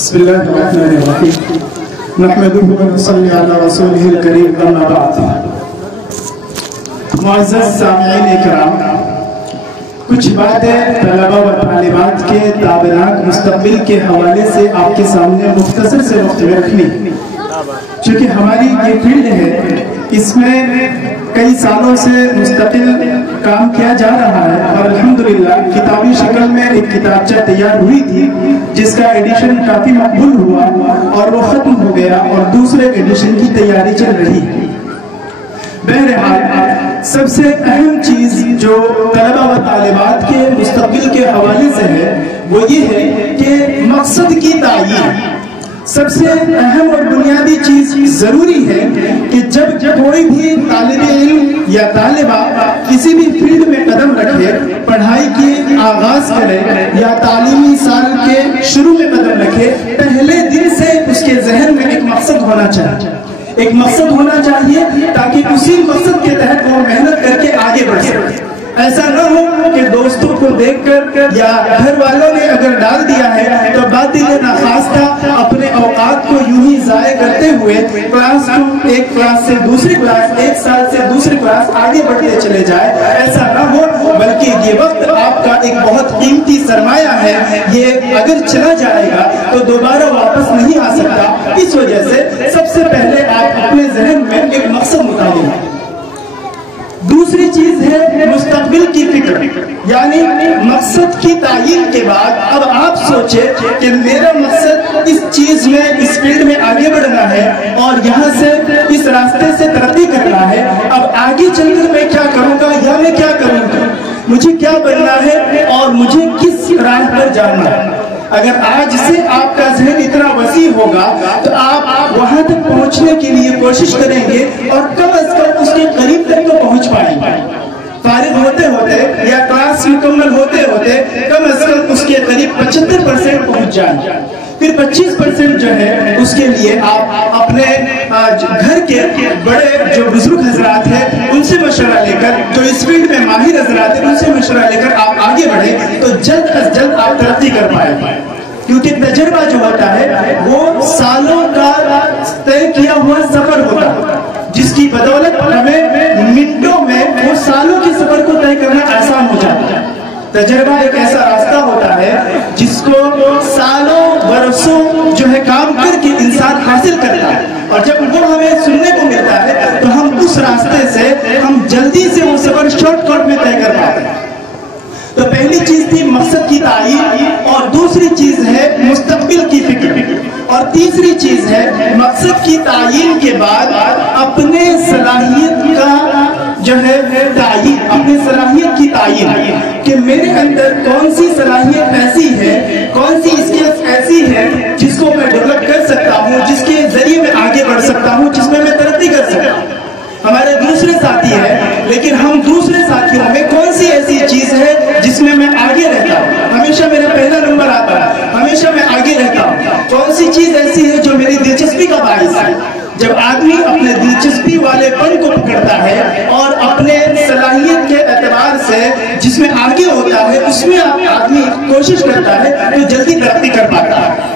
بسم الله الرحمن الرحيم نحمده ونصلي على رسوله الكريم اما بعد. معزز سامعین اکرام، کچھ باتیں طلبہ و طالبات کے تابعات مستقبل کے حوالے سے آپ کے سامنے مختصر سے رکھنی، چونکہ ہماری یہ فیلڈ ہے، اس میں کئی سالوں سے مستقل کام کیا جا رہا ہے اور الحمدللہ کتابی شکل میں ایک کتابچہ تیار ہوئی تھی جس کا ایڈیشن کافی مقبول ہوا اور وہ ختم ہو گیا اور دوسرے ایڈیشن کی تیاری چل رہی ہے۔ بہرحال سب سے اہم چیز جو طلبہ و طالبات کے مستقبل کے حوالے سے ہے وہ یہ ہے کہ مقصد کی تعیین سب سے اہم اور بنیادی چیز ضروری ہے کہ جب کوئی بھی طالب علم یا طالبہ کسی بھی فیلڈ میں قدم رکھے، پڑھائی کی آغاز کرے یا تعلیمی سال کے شروع میں قدم رکھے، پہلے دن سے اس کے ذہن میں ایک مقصد ہونا چاہیے، ایک مقصد ہونا چاہیے تاکہ اسی مقصد کے تحت وہ محنت کر کے آگے بڑھ سکے۔ ایسا نہ ہو کہ دوستوں کو دیکھ کر یا گھر والوں نے اگر ڈال دیا ہے تو باطل ناخواستہ اپنے اوقات کو یوں ہی ضائع کرتے ہوئے ایک کلاس سے دوسری کلاس، ایک سال سے دوسری کلاس آگے بڑھتے چلے جائے۔ ایسا نہ ہو، بلکہ یہ وقت آپ کا ایک بہت قیمتی سرمایہ ہے، یہ اگر چلا جائے گا تو دوبارہ واپس نہیں آ سکتا۔ اس وجہ سے سب سے پہلے آپ اپنے ذہن میں ایک مقصد متعین کریں۔ دوسری چیز ہے مستقبل کی فکر، یعنی مقصد کی تعیین کے بعد اب آپ سوچیں کہ میرا مقصد اس چیز میں، اس فیلڈ میں آگے بڑھنا ہے اور یہاں سے اس راستے سے ترقی کرنا ہے۔ اب آگے چل کر میں کیا کروں گا یا میں کیا کروں گا، مجھے کیا بننا ہے اور مجھے کس راہ پر جانا ہے۔ اگر آج سے آپ کا ذہن اتنا وسیع ہوگا تو آپ وہاں تک پہنچنے کے لیے کوشش کریں گے اور کم از کم اس کے قریب تک تو پہنچ پائیں گے۔ فارغ ہوتے ہوتے یا کلاس مکمل ہوتے ہوتے کم از کم اس کے قریب 75% پہنچ جائیں، پھر 25% جو ہے اس کے لیے آپ اپنے گھر کے بڑے جو بزرگ حضرات ہیں ان سے مشورہ لے کر، جو اس فیلڈ میں ماہر حضرات ہیں ان سے مشورہ لے کر آپ آگے بڑھیں تو جلد از جلد آپ ترقی کر پائیں گے، کیونکہ تجربہ جو ہوتا ہے وہ سالوں کا طے کیا ہوا سفر ہوتا ہے جس کی بدولت ہمیں منٹوں میں وہ سالوں کے سفر کو طے کرنا آسان ہو جاتا ہے۔ تجربہ ایک ایسا راستہ ہوتا ہے جس کو سالوں برسوں جو ہے کام کر کے انسان حاصل کرتا ہے، اور جب وہ ہمیں سننے کو ملتا ہے تو ہم اس راستے سے ہم جلدی سے وہ سفر شارٹ کٹ میں طے کر پاتے ہیں۔ تو پہلی چیز تھی مقصد کی تعیین، اور دوسری چیز ہے مستقبل کی فکر، اور تیسری چیز ہے مقصد کی تعیین کے بعد اپنے صلاحیت کا جو ہے تعیین، اپنے صلاحیت کی تعیین کہ میرے اندر کون سی صلاحیت ایسی ہے، کون سی اسکلز ایسی ہے جس کو میں ڈیولپ کر سکتا ہوں، جس کے ذریعے میں آگے بڑھ سکتا ہوں، جس میں ترقی کر سکتا ہوں۔ ہمارے دوسرے ساتھی ہیں لیکن ہم دوسرے ساتھیوں میں کون سی ایسی چیز ہے جس میں آگے رہتا ہوں، ہمیشہ میرا پہلا نمبر آتا ہے، ہمیشہ میں آگے رہتا ہوں، کون سی چیز ایسی ہے جو میری دلچسپی کا باعث ہے۔ جب آدمی اپنے دلچسپی والے پن کو پکڑتا ہے اور اپنے صلاحیت کے اعتبار سے جس میں آگے ہوتا ہے اس میں آدمی کوشش کرتا ہے تو جلدی ترقی کر پاتا ہے۔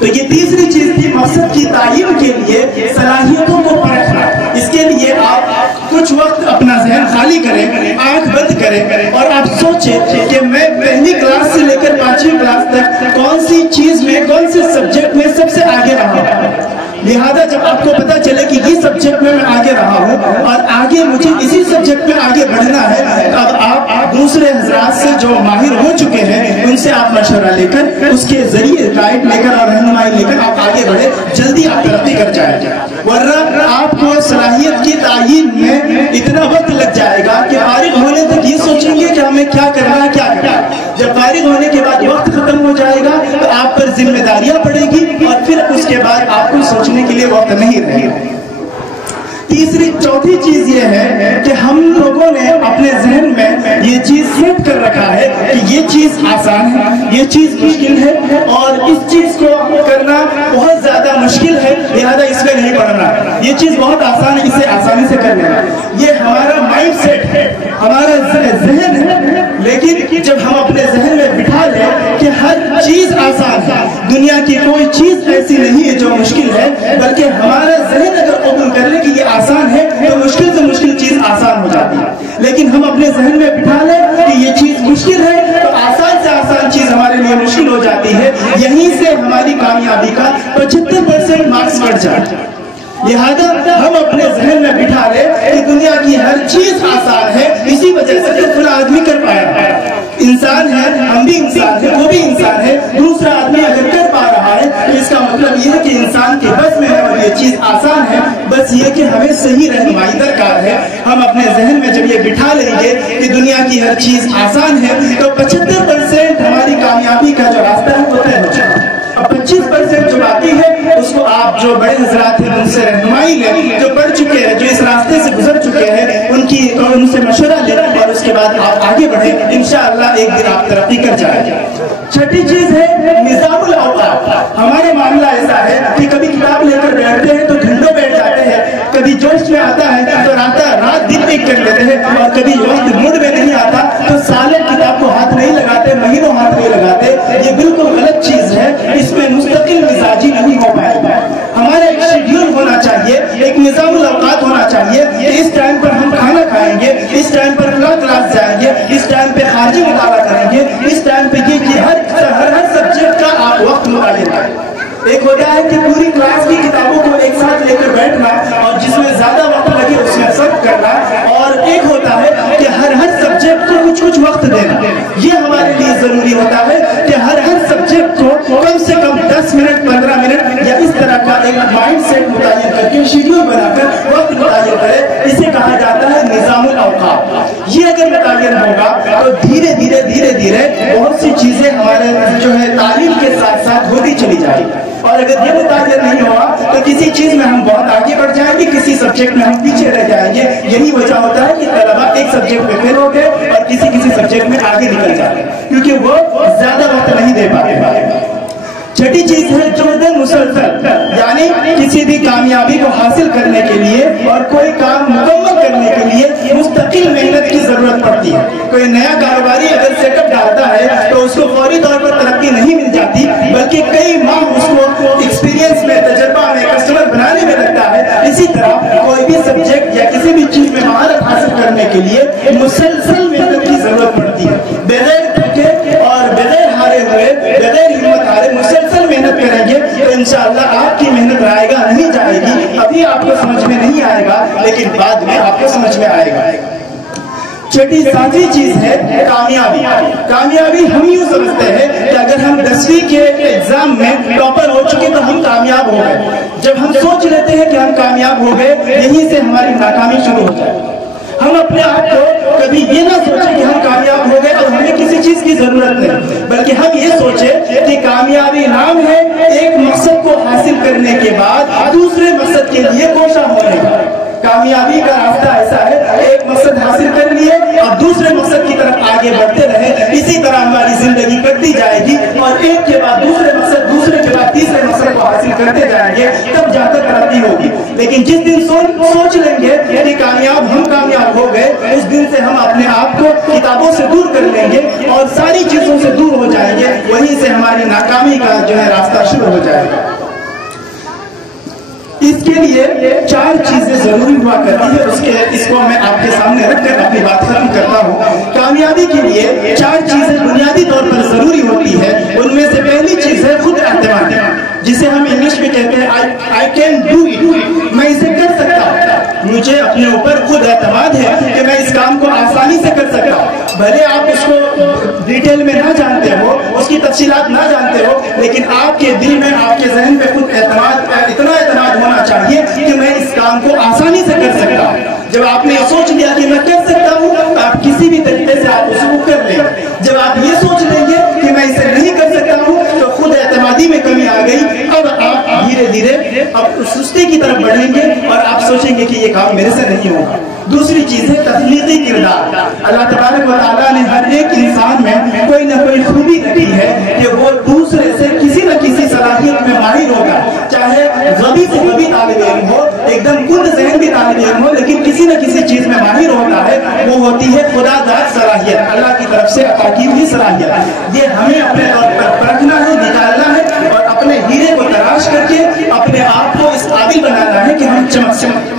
تو یہ تیسری چیز تھی مقصد کی تعیین کے لیے صلاحیتوں کو پرکھنا۔ اس کے لیے آپ کچھ وقت اپنا ذہن خالی کریں، آنکھ بند کریں اور آپ سوچیں کہ میں پہلی کلاس سے لے کر 5ویں کلاس تک کون سی چیز میں، کون سے سبجیکٹ میں سب سے آگے رہا ہوں۔ لہذا جب آپ کو پتا چلے کہ یہ سبجیکٹ میں آگے رہا ہوں اور آگے مجھے اسی سبجیکٹ میں آگے بڑھنا ہے، اب آپ دوسرے حضرات سے جو ماہر ہو چکے ہیں ان سے آپ مشورہ لے کر اس کے ذریعے گائیڈ لے کر اور رہنمائی لے کر آپ آگے بڑھے، جلدی آپ ترقی کر جائیں گے۔ ورنہ آپ کو صلاحیت کی تعیین میں اتنا وقت لگ جائے گا کہ فارغ ہونے تک یہ سوچیں گے کہ ہمیں کیا کرنا ہے، کیا کرنا ہے۔ جب فارغ ہونے کے بعد وقت ختم ہو جائے گا تو آپ پر ذمہ داریاں پڑے گی اور پھر اس کے بعد آپ کو سوچنے کے لیے وقت نہیں رہے گا۔ چوتھی چیز یہ ہے کہ ہم لوگوں نے اپنے ذہن میں یہ چیز سیٹ کر رکھا ہے کہ یہ چیز آسان ہے، یہ چیز مشکل ہے اور اس چیز کو کرنا بہت زیادہ مشکل ہے، لہذا اس میں نہیں پڑھنا۔ یہ چیز بہت آسان ہے، اسے آسانی سے کر لینا۔ یہ ہمارا مائنڈ سیٹ ہے، ہمارا ذہن ہے، لیکن جب ہم اپنے ذہن میں بٹھا لیں کہ ہر چیز آسان ہے. دنیا کی کوئی چیز ایسی نہیں ہے جو مشکل ہے, بلکہ ہمارا ذہن اگر قبول کر لے کہ یہ آسان ہے تو مشکل سے مشکل چیز آسان ہو جاتی ہے. لیکن ہم اپنے ذہن میں بٹھا لیں کہ یہ چیز مشکل ہے تو آسان سے آسان چیز ہمارے لیے مشکل ہو جاتی ہے. یہیں سے ہماری کامیابی کا 75% مارکس کٹ جاتے ہیں. لہذا ہم اپنے ذہن میں بٹھا لیں کہ دنیا کی ہر چیز آسان ہے, اسی وجہ سے تو فلاں آدمی کر پایا. انسان ہے, ہم بھی انسان ہیں, وہ بھی انسان ہے. دوسرا آدمی اگر کر پا رہا ہے تو اس کا مطلب یہ ہے کہ انسان کے بس میں ہے اور یہ چیز آسان ہے. بس یہ کہ ہمیں صحیح رہنمائی درکار ہے. ہم اپنے ذہن میں جب یہ بٹھا لیں گے کہ دنیا کی ہر چیز آسان ہے تو 75% ہماری کامیابی کا جو راستہ ہے وہ طے ہو جائے. اب 25% جو باقی ہے اس کو آپ جو بڑے حضرات ہیں ان سے رہنمائی لیں, جو پڑھ چکے ہیں, جو اس راستے سے گزر چکے ہیں, ان سے مشورہ لیں اور اس کے بعد آپ آگے بڑھیں. انشاءاللہ ایک دن آپ ترقی کر جائیں گے. چھٹی چیز ہے نظام الاوقات. ہمارے معاملہ ایسا ہے کہ کبھی کتاب لے کر بیٹھتے ہیں تو گھنٹوں بیٹھ جاتے ہیں, کبھی جوش میں آتا ہے تو رات دن ایک کر لیتے ہیں, اور کبھی وقت موڈ میں نہیں آتا تو سالے کتاب کو ہاتھ نہیں لگاتے, مہینوں ہاتھ نہیں لگاتے. یہ بالکل غلط چیز ہے. اس میں مستقل مزاجی نہیں ہو پائے گا. ہمارا ایک شیڈیول ہونا چاہیے, ایک نظام الاوقات ہونا چاہیے کہ اس ٹائم پر ہم کھانا کھائیں گے, اس ٹائم پر کلاس جائیں گے, اس ٹائم پہ خارجی مطالعہ کریں گے, اس ٹائم پہ یہ کہ ہر سبجیکٹ کا آپ وقت مطالعہ کریں. ایک ہوتا ہے کہ پوری کلاس کی کتابوں کو ایک ساتھ لے کر بیٹھنا اور جس میں زیادہ وقت لگے اس میں سب کرنا, اور ایک ہوتا ہے کہ ہر سبجیکٹ کو کچھ وقت دینا. یہ ہمارے لیے ضروری ہوتا ہے کہ ہر سبجیکٹ کو کم سے کم 10 منٹ 15 منٹ یا اس طرح کا ایک مائنڈ سیٹ متعین کر کے شیڈیول بنا کر وقت متعین کرے. اسے کہا جاتا ہے نظام الاوقات. یہ اگر متعین ہوگا تو دھیرے دھیرے بہت سی چیزیں ہمارے جو ہے تعلیم کے ساتھ ساتھ ہوتی چلی جائے گی. اور اگر یہ متعین نہیں ہوا تو کسی چیز میں ہم بہت آگے بڑھ جائیں گے, کسی سبجیکٹ میں ہم پیچھے رہ جائیں گے. یہی وجہ ہوتا ہے کہ طلبہ ایک سبجیکٹ میں فیل ہو گئے اور کسی سبجیکٹ میں آگے نکل جاتے ہیں کیونکہ وہ زیادہ وقت نہیں دے پاتے. چھٹی چیز ہے جہد مسلسل, یعنی کسی بھی کامیابی کو حاصل کرنے کے لیے اور کوئی کام مکمل کرنے کے لیے مستقل محنت کی ضرورت پڑتی ہے. کوئی نیا کاروباری اگر سیٹ اپ ڈالتا ہے تو اس کو فوری طور پر ترقی نہیں مل جاتی, بلکہ کئی ماہ اس کو ایکسپیرینس میں, تجربہ میں, کسٹمر بنانے میں لگتا ہے. اسی طرح کوئی بھی سبجیکٹ یا کسی بھی چیز میں مہارت حاصل کرنے کے لیے مسلسل محنت کی ضرورت پڑتی ہے. بغیر تھکے اور بغیر ہارے ہوئے, بغیر ہمت ہارے مسلسل محنت کریں گے تو انشاءاللہ آپ کی محنت رائے گا نہیں جائے گی. ابھی آپ کو سمجھ میں نہیں آئے گا لیکن بعد میں آپ کو سمجھ میں آئے گا. چھٹی ساتویں چیز ہے کامیابی. کامیابی ہم یوں سمجھتے ہیں کہ اگر ہم 10ویں کے ایگزام میں ٹاپر ہو چکے تو ہم کامیاب ہو گئے. جب ہم سوچ لیتے ہیں کہ ہم کامیاب ہو گئے, یہیں سے ہماری ناکامی شروع ہو جائے. ہم اپنے آپ کو کبھی یہ نہ سوچیں کہ ہم کامیاب ہو گئے اور ہمیں کسی چیز کی ضرورت نہیں, بلکہ ہم یہ سوچیں کہ کامیابی نام ہے ایک مقصد کو حاصل کرنے کے بعد دوسرے مقصد کے لیے کوشاں ہونے کا. کامیابی کا راستہ ایسا ہے, ایک مقصد حاصل کر لیے اور دوسرے مقصد کی طرف آگے بڑھتے رہے. اسی طرح ہماری زندگی کٹتی جائے گی اور ایک کے بعد دوسرے مقصد, دوسرے کے بعد تیسرے مقصد کو حاصل کرتے جائیں گے, تب جا کر ترقی ہوگی. لیکن جس دن سوچ لیں گے کہ ہم کامیاب ہو گئے, اس دن سے ہم اپنے آپ کو کتابوں سے دور کر لیں گے اور ساری چیزوں سے دور ہو جائیں گے. وہیں سے ہماری ناکامی کا جو ہے راستہ شروع ہو جائے گا. اس کے لیے 4 چیزیں ضروری ہوا کرتی ہے. اس کو میں آپ کے سامنے رکھ کر اپنی بات ختم کرتا ہوں. کامیابی کے لیے 4 چیزیں بنیادی طور پر ضروری ہوتی ہے. ان میں سے پہلی چیز ہے خود اعتماد, جسے ہم انگلش میں کہتے ہیں I can do it. میں اسے کر سکتا ہوں. مجھے اپنے اوپر خود اعتماد ہے کہ میں اس کام کو آسانی سے کر سکتا ہوں. بھلے آپ اس کو ڈیٹیل میں نہ جانتے ہو, اس کی تفصیلات نہ جانتے ہو, لیکن آپ کے دل میں, آپ کے ذہن میں خود اتنا اعتماد ہونا چاہیے کہ میں اس کام کو آسانی سے کر سکتا ہوں. جب آپ نے سوچ لیا کہ میں کر سکتا ہوں, آپ کسی بھی طریقے سے آپ اس کو کر لیں. جب آپ یہ سوچ لیں گے کہ میں اسے نہیں کر سکتا ہوں تو خود اعتمادی میں کمی آ گئی. اب آپ دھیرے اب سستی کی طرف بڑھیں گے اور آپ سوچیں گے کہ یہ کام میرے سے نہیں ہوگا. دوسری چیز ہے تخلیقی کردار. اللہ تبارک و تعالیٰ نے ہر ایک انسان میں کوئی نہ کوئی خوبی رکھی ہے کہ وہ دوسرے سے کسی نہ کسی صلاحیت میں ماہر ہوگا. چاہے غبی سے غبی طالب علم ہو, ایک دم کند ذہن بھی طالب علم ہو, لیکن کسی نہ کسی چیز میں ماہر ہوتا ہے وہ ہوتی ہے خدا داد صلاحیت، اللہ کی طرف سے عطا کی ہوئی صلاحیت. یہ ہمیں اپنے طور پر پرکھنا ہے، نکالنا ہے اور اپنے ہیرے کو تلاش کر کے اپنے آپ کو اس قابل بنانا ہے کہ ہم چمک سکیں.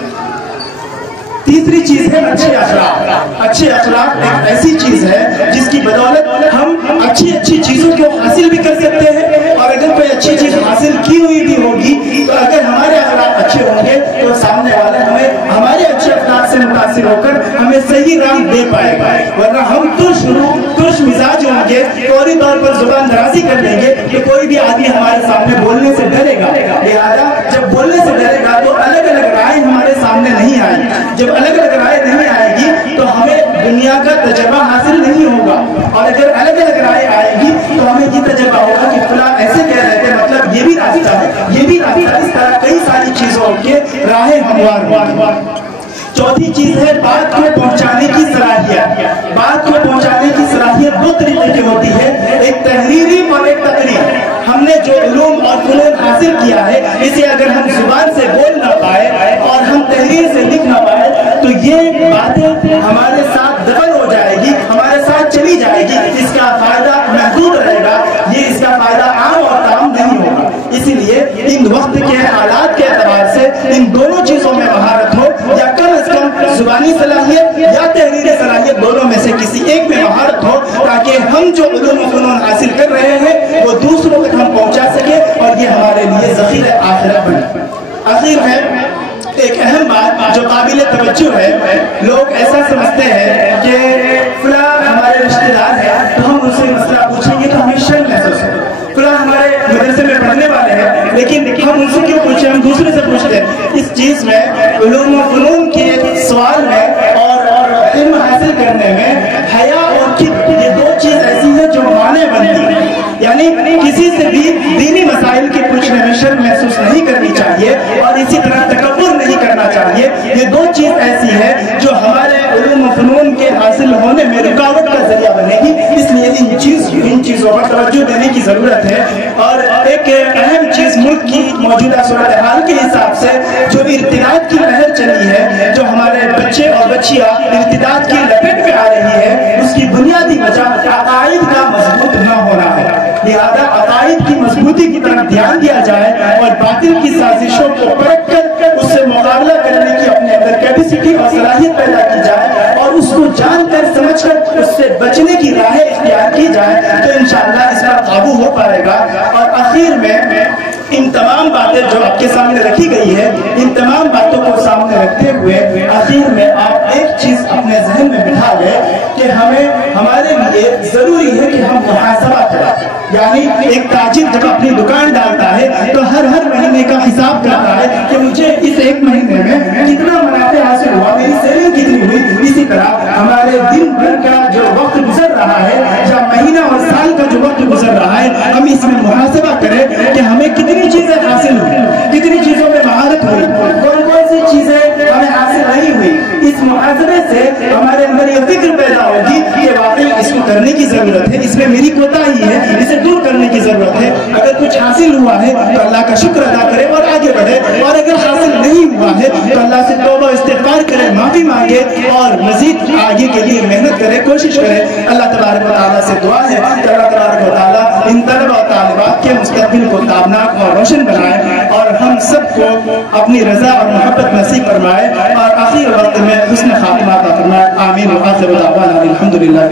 تیسری چیز ہے اچھے اخلاق. اچھے اخلاق ایک ایسی چیز ہے جس کی بدولت ہم اچھی چیزوں کو حاصل بھی کر سکتے ہیں، اور اگر کوئی اچھی چیز حاصل کی ہوئی بھی ہوگی تو اگر ہمارے اخلاق اچھے ہوں گے تو سامنے والا ہمیں ہمارے اچھے اخلاق سے متاثر ہو کر ہمیں صحیح راہ دے پائے گا. ورنہ ہم ترش مزاج ہوں گے، فوری طور پر زبان درازی کر لیں گے کہ کوئی بھی آدمی ہمارے سامنے بولنے سے ڈرے گا. لہٰذا جب بولنے سے ڈرے گا تو الگ الگ رائے ہمارے سامنے نہیں آئے. جب الگ الگ رائے نہیں آئے گی تو ہمیں دنیا کا تجربہ حاصل نہیں ہوگا، اور اگر الگ الگ رائے آئے گی تو ہمیں یہ تجربہ ہوگا کہ فلاں ایسے کہہ رہے تھے، مطلب یہ بھی راستہ ہے، یہ بھی راستہ. اس طرح کئی ساری چیزوں کے راہیں ہموار ہوں. چوتھی چیز ہے بات کو پہنچانے کی صلاحیت. بات کو پہنچانے کی صلاحیت دو طریقے کی ہوتی ہے، ایک تحریری اور ایک تقریر. ہم نے جو علوم اور فنون حاصل کیا ہے اسے اگر ہم زبان سے بول نہ پائے اور ہم تحریر سے لکھ نہ پائے تو یہ باتیں ہمارے ساتھ دفن ہو جائے گی، ہمارے ساتھ چلی جائے گی. اس کا فائدہ محدود رہے گا، یہ اس کا فائدہ عام اور تام نہیں ہوگا. اسی لیے ان وقت کے حالات کے اعتبار سے ان دونوں چیزوں میں مہارت ہو، یا کم از کم زبانی صلاحیت یا تحریری صلاحیت، دونوں میں سے کسی ایک میں مہارت ہو، تاکہ ہم جو علوم و فنون حاصل کر رہے ہیں وہ دوسروں تک ہم پہنچا سکے اور یہ ہمارے لیے ذخیرہ آخرت بنے. آخر ہے ایک اہم بات جو قابل توجہ ہے. لوگ ایسا سمجھتے ہیں کہ فلاں ہمارے رشتہ دار ہے تو ہم ان سے مسئلہ پوچھیں گے تو ہمیں شرم محسوس ہے. فلاں ہمارے مدرسے میں پڑھنے والے ہیں لیکن ہم ان سے کیوں پوچھیں، ہم دوسرے سے پوچھتے ہیں. اس چیز میں علوم و فنون کے سوال میں اور علم حاصل کرنے میں حیا اور کبر، یہ دو چیز ایسی ہے جو مانع بنتی ہے. یعنی کسی سے بھی دینی مسائل کے پوچھنے میں شرم محسوس نہیں کرنی چاہیے اور اسی طرح تکبر نہیں کرنا چاہیے. یہ دو چیز ایسی ہے جو ہمارے علوم و فنون کے حاصل ہونے میں رکاوٹ کا ذریعہ بنے گی. اس لیے ان چیزوں پر توجہ دینے کی ضرورت ہے. اور ایک اہم چیز ملک کی موجودہ صورتحال کے حساب سے جو ارتداد کی لہر چلی ہے، جو ہمارے بچے اور بچیاں ارتداد کی لپیٹ میں آ رہی ہے، اس کی بنیادی وجہ عقائد کا مضبوط نہ ہونا ہے. لہذا عقائد کی مضبوطی کی طرف دھیان دیا جائے اور باطل کی سازشوں کو پرکھ کر اس سے مقابلہ کرنے کی اپنے اندر کیپیسٹی اور صلاحیت پیدا کی جائے اور اس کو جان کر سمجھ کر اس سے بچنے کی راہیں اختیار کی جائے تو انشاءاللہ اس پر قابو ہو پائے گا. اور آخر میں ان تمام باتیں جو آپ کے سامنے رکھی گئی ہے، ان تمام باتوں کو سامنے رکھتے ہوئے آخر میں آپ ایک چیز اپنے ذہن میں بٹھا لیں کہ ہمارے لیے ضروری ہے کہ ہم محاسبہ کریں. یعنی ایک تاجر جب اپنی دکان ڈالتا ہے تو ہر مہینے کا حساب کرتا ہے کہ مجھے اس ایک مہینے میں کتنا منافع حاصل ہوا، میری سیلنگ کتنی ہوئی. اسی طرح ہمارے دن بھر کا جو وقت گزر رہا ہے یا مہینہ اور سال کا جو وقت گزر رہا ہے، ہم اس میں محاسبہ کریں کہ ہمیں کتنی چیزیں حاصل ہوئی، کتنی چیزوں میں مہارت ہوئی، کون سی چیزیں ہمیں حاصل نہیں ہوئی. اس محاسبے سے ہمارے اندر یہ فکر پیدا ہوگی کہ واقعی اس کو کرنے کی ضرورت ہے، اس میں میری کوتاہی ہے، اسے دور کرنے کی ضرورت ہے. اگر کچھ حاصل ہوا ہے تو اللہ کا شکر ادا کرے اور آگے بڑھے، اور اگر حاصل نہیں ہوا ہے تو اللہ سے توبہ استغفار کرے، معافی مانگے اور مزید آگے کے لیے محنت کرے، کوشش کرے. اللہ تبارک و تعالیٰ سے دعا ہے کہ اللہ تبارک و تعالیٰ ان طلبہ و طالبات کے مستقبل کو تابناک اور روشن بنائے اور ہم سب کو اپنی رضا اور محبت نصیب فرمائے اور آخر وقت میں حسن خاتمہ عطا فرمائے. آمین. وآخر دعوانا الحمدللہ.